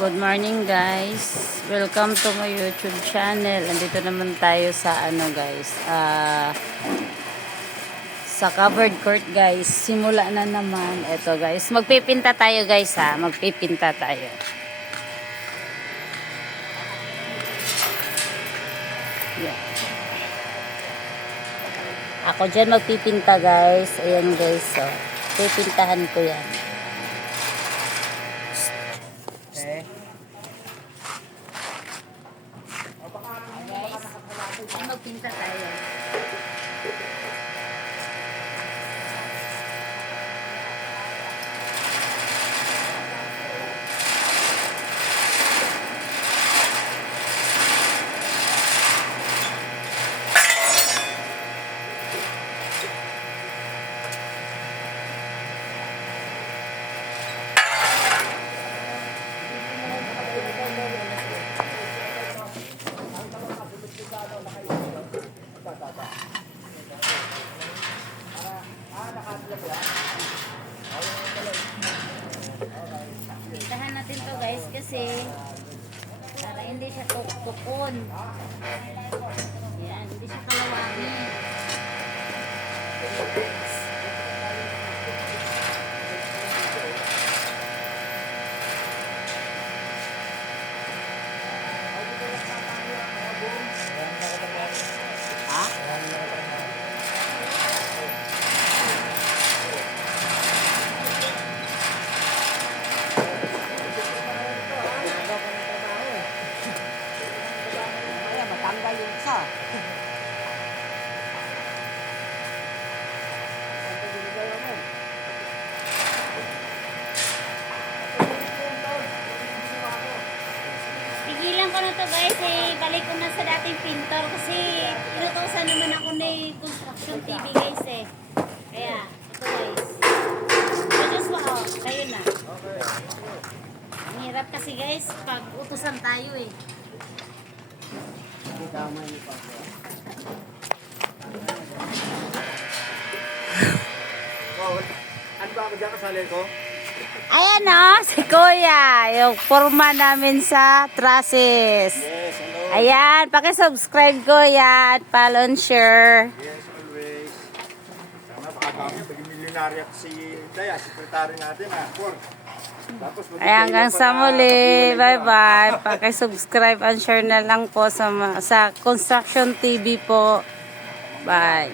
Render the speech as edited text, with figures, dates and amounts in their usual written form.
Good morning guys. Welcome to my YouTube channel. Andito naman tayo sa guys. Sa covered court guys. Simula na naman. Ito guys. Magpipinta tayo guys ha. Magpipinta tayo. Yeah. Ako dyan magpipinta guys. Ayan guys. So, pipintahan ko yan. Ay, magpinta tayo. Pintahan natin to guys kasi para hindi siya tuktukon. Yan, hindi siya kalawangin. Tanggal yung isa. Pigilan ko na to guys balik ko na sa dating pintor kasi inutusan naman ako ni Construction TV guys Kaya, ito guys. So just wow, kayo na. Ang hirap kasi guys pag utusan tayo Ano ba ako dyan kasali ko? Ayan si Kuya, yung forma namin sa trusses. Yes, hello. Ayan, pakisubscribe Kuya at follow and share. Yes, always. Sana pakakami, paging milyonarya si Daya, sekretary natin Tapos, Ayan, hanggang sa muli. Bye-bye. Pakisubscribe and share na lang po sa Construction TV po. Bye.